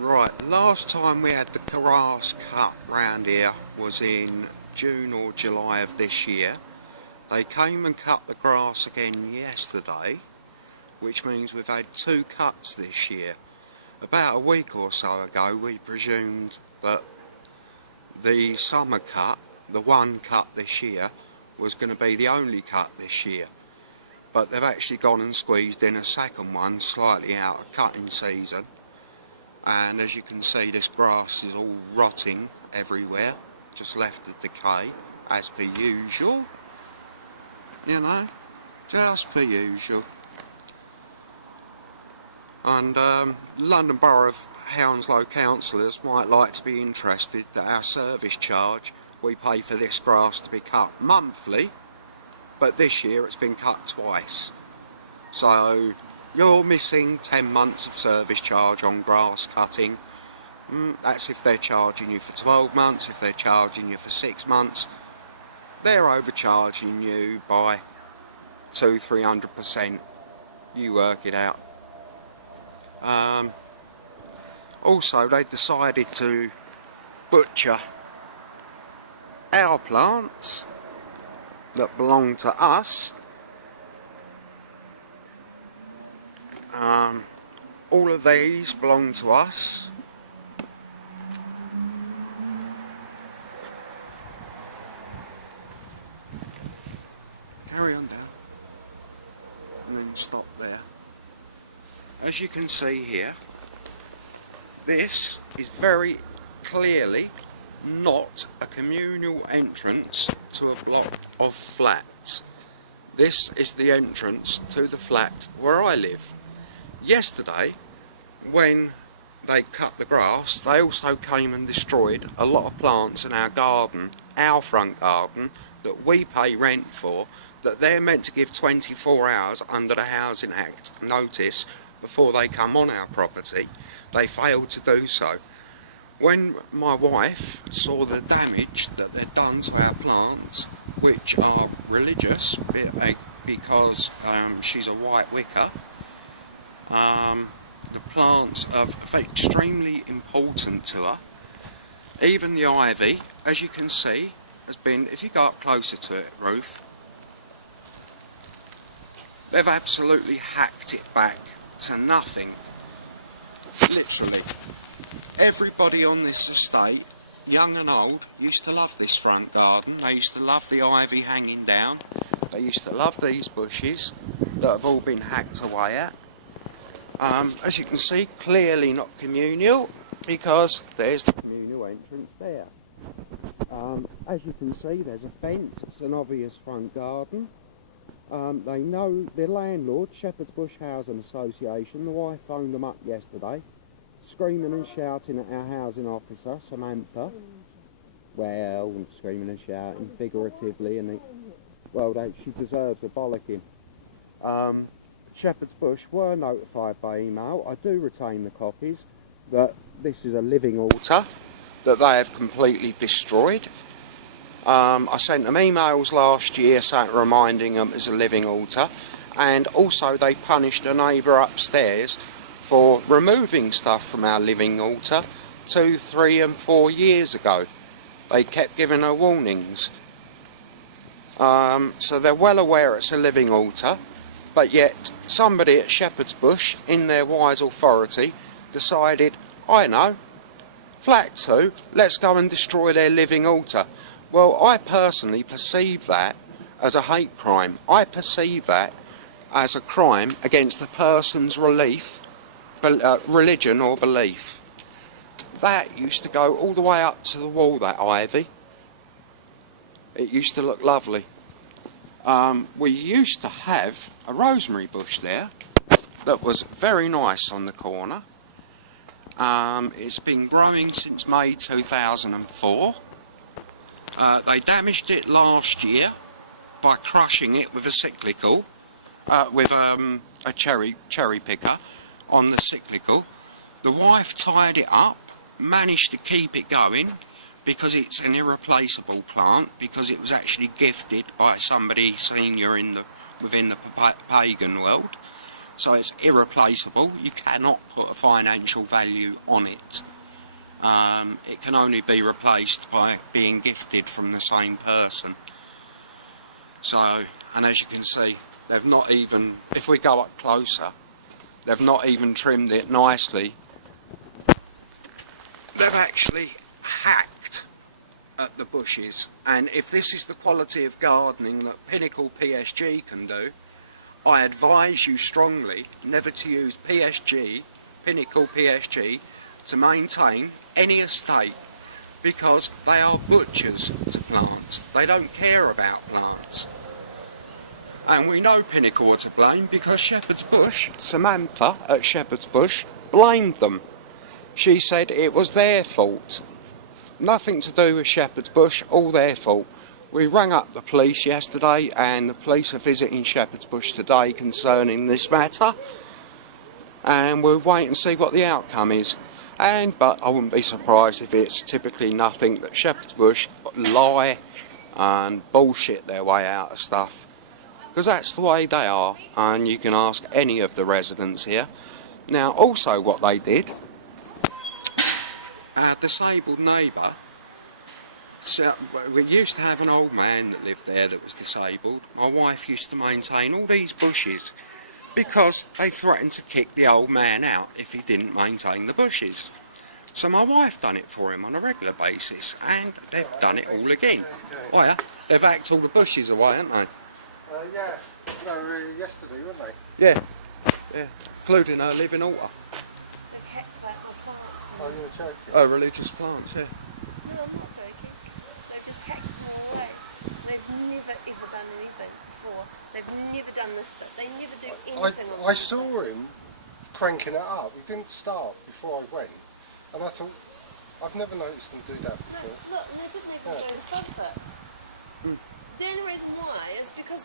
Right, last time we had the grass cut round here was in June or July of this year. They came and cut the grass again yesterday, which means we've had 2 cuts this year. About a week or so ago we presumed that the summer cut, the one cut this year, was going to be the only cut this year. But they've actually gone and squeezed in a second one slightly out of cutting season. And as you can see, this grass is all rotting everywhere, just left to decay, as per usual. You know, just per usual. And London Borough of Hounslow councillors might like to be interested that our service charge, we pay for this grass to be cut monthly, but this year it's been cut twice. So you're missing 10 months of service charge on grass cutting. That's if they're charging you for 12 months. If they're charging you for 6 months, they're overcharging you by 200–300%. You work it out. Also, they decided to butcher our plants that belong to us. All of these belong to us. Carry on down and then stop there. As you can see here, this is very clearly not a communal entrance to a block of flats. This is the entrance to the flat where I live. Yesterday, when they cut the grass, they also came and destroyed a lot of plants in our garden, our front garden, that we pay rent for, that they're meant to give 24 hours under the Housing Act notice before they come on our property. They failed to do so. When my wife saw the damage that they'd done to our plants, which are religious because she's a white wicker, the plants are extremely important to her. Even the ivy, as you can see, has been, if you go up closer to it, Ruth, they've absolutely hacked it back to nothing. Literally. Everybody on this estate, young and old, used to love this front garden. They used to love the ivy hanging down. They used to love these bushes that have all been hacked away at. As you can see, clearly not communal, because there's the communal entrance there. As you can see, there's a fence. It's an obvious front garden. They know the landlord, Shepherd's Bush Housing Association. The wife phoned them up yesterday, screaming and shouting at our housing officer, Samantha. Well, screaming and shouting figuratively, and she deserves a bollocking. Shepherd's Bush were notified by email. I do retain the copies, that this is a living altar that they have completely destroyed. I sent them emails last year reminding them it's a living altar, and also they punished a neighbour upstairs for removing stuff from our living altar 2, 3 and 4 years ago. They kept giving her warnings. So they're well aware it's a living altar, but yet somebody at Shepherd's Bush, in their wise authority, decided, I know, flat 2, let's go and destroy their living altar. Well, I personally perceive that as a hate crime. I perceive that as a crime against a person's religion or belief. That used to go all the way up to the wall, that ivy. It used to look lovely. We used to have a rosemary bush there that was very nice on the corner. It's been growing since May 2004. They damaged it last year by crushing it with a cyclical, with a cherry picker on the cyclical. The wife tied it up, managed to keep it going because it's an irreplaceable plant, because it was actually gifted by somebody senior within the pagan world. so it's irreplaceable. You cannot put a financial value on it. It can only be replaced by being gifted from the same person. So, and as you can see, they've not even, if we go up closer, they've not even trimmed it nicely. They've actually hacked at the bushes, and if this is the quality of gardening that Pinnacle PSG can do, I advise you strongly never to use Pinnacle PSG, to maintain any estate, because they are butchers to plants. They don't care about plants. And we know Pinnacle are to blame because Shepherd's Bush, Samantha at Shepherd's Bush, blamed them. She said it was their fault. Nothing to do with Shepherd's Bush, all their fault. We rang up the police yesterday, and the police are visiting Shepherd's Bush today concerning this matter, and we'll wait and see what the outcome is. But I wouldn't be surprised if it's typically nothing, that Shepherd's Bush lie and bullshit their way out of stuff, because that's the way they are, and you can ask any of the residents here. Now also what they did, our disabled neighbour, so we used to have an old man that lived there that was disabled. My wife used to maintain all these bushes because they threatened to kick the old man out if he didn't maintain the bushes. So my wife done it for him on a regular basis, and they've done it all again. Oh yeah, they've hacked all the bushes away, haven't they? Yeah, no, yesterday, weren't they? Yeah, yeah, including her living altar. They've hacked back my plants. Oh, you're joking? Oh, religious plants, yeah. No, I'm not joking. They've just hacked them all away. They've never ever done anything before. They've never done this, but they never do anything on I saw him cranking it up. He didn't start before I went, and I thought, I've never noticed them do that before. Look, and they didn't even go and thump it. The only reason why is because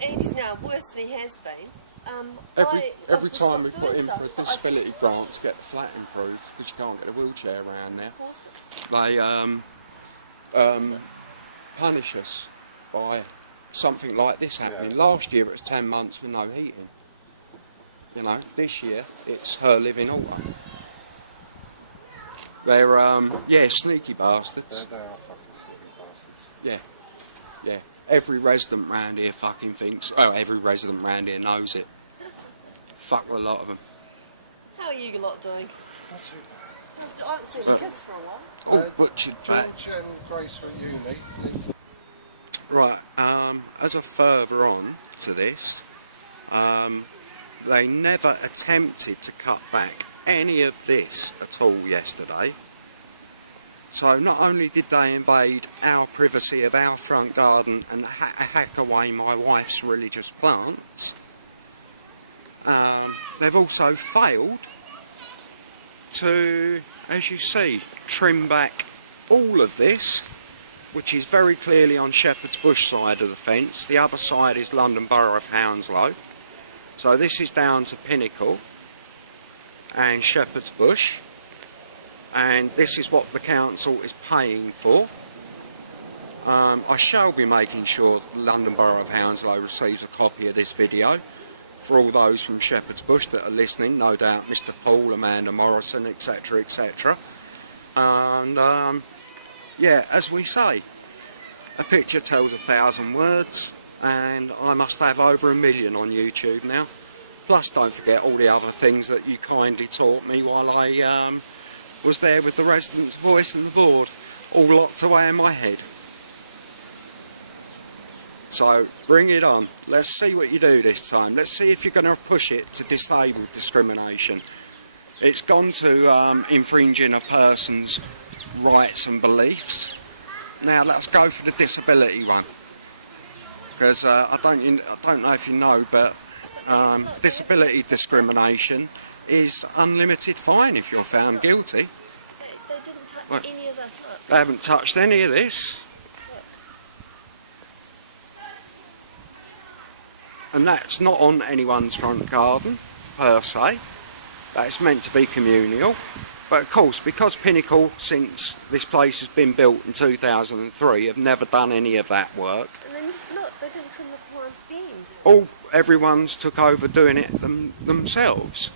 Andy's now worse than he has been. Every time we put in for a disability grant to get the flat improved, because you can't get a wheelchair around there, they punish us by something like this happening. Yeah. Last year it was 10 months with no heating. You know, this year it's her living altar. They're yeah, sneaky bastards. They are fucking sneaky bastards. Yeah, yeah. Every resident round here fucking thinks. Oh, every resident round here knows it. Fuck a lot of them. How are you lot doing? Not too bad. I haven't seen the kids for a while. Oh, butchered back. George and Grace from uni. Right, as a further on to this, they never attempted to cut back any of this at all yesterday. So not only did they invade our privacy of our front garden and hack away my wife's religious plants, they've also failed to, as you see, trim back all of this, which is very clearly on Shepherd's Bush side of the fence. The other side is London Borough of Hounslow. So this is down to Pinnacle and Shepherd's Bush, and this is what the council is paying for. I shall be making sure London Borough of Hounslow receives a copy of this video for all those from Shepherd's Bush that are listening, no doubt Mr. Paul, Amanda Morrison, etc, etc. And yeah, as we say, a picture tells 1,000 words, and I must have over 1 million on YouTube now. Plus, don't forget all the other things that you kindly taught me while I was there with the residents' voice and the board, all locked away in my head. So, bring it on. Let's see what you do this time. Let's see if you're going to push it to disabled discrimination. It's gone to infringing a person's rights and beliefs. Now, let's go for the disability one. Because I don't know if you know, but disability discrimination is unlimited fine if you're found guilty. They didn't touch any of this up. They haven't touched any of this. And that's not on anyone's front garden, per se. That's meant to be communal. But of course, because Pinnacle, since this place has been built in 2003, have never done any of that work. And then, look, they didn't trim the palm's bend. everyone's took over doing it themselves.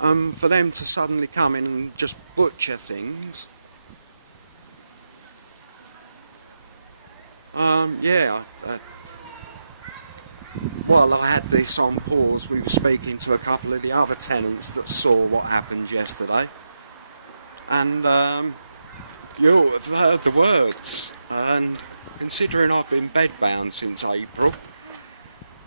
For them to suddenly come in and just butcher things, while I had this on pause, we were speaking to a couple of the other tenants that saw what happened yesterday, and you'll have heard the words. And considering I've been bedbound since April,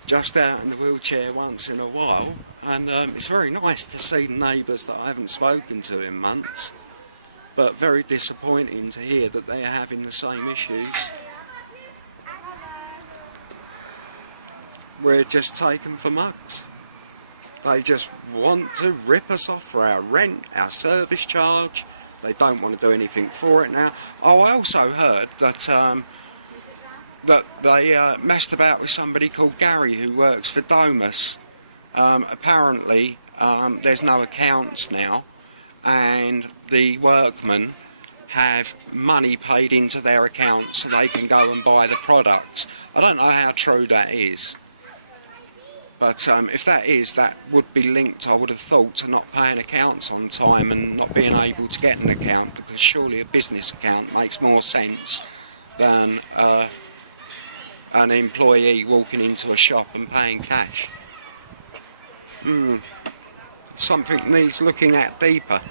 just out in the wheelchair once in a while, and it's very nice to see the neighbours that I haven't spoken to in months, but very disappointing to hear that they're having the same issues. We're just taken for mugs. They just want to rip us off for our rent, our service charge. They don't want to do anything for it now. Oh, I also heard that that they messed about with somebody called Gary who works for Domus. Apparently there's no accounts now, and the workmen have money paid into their accounts so they can go and buy the products. I don't know how true that is, but if that is, that would be linked, I would have thought, to not paying accounts on time and not being able to get an account, because surely a business account makes more sense than an employee walking into a shop and paying cash. Something needs looking at deeper.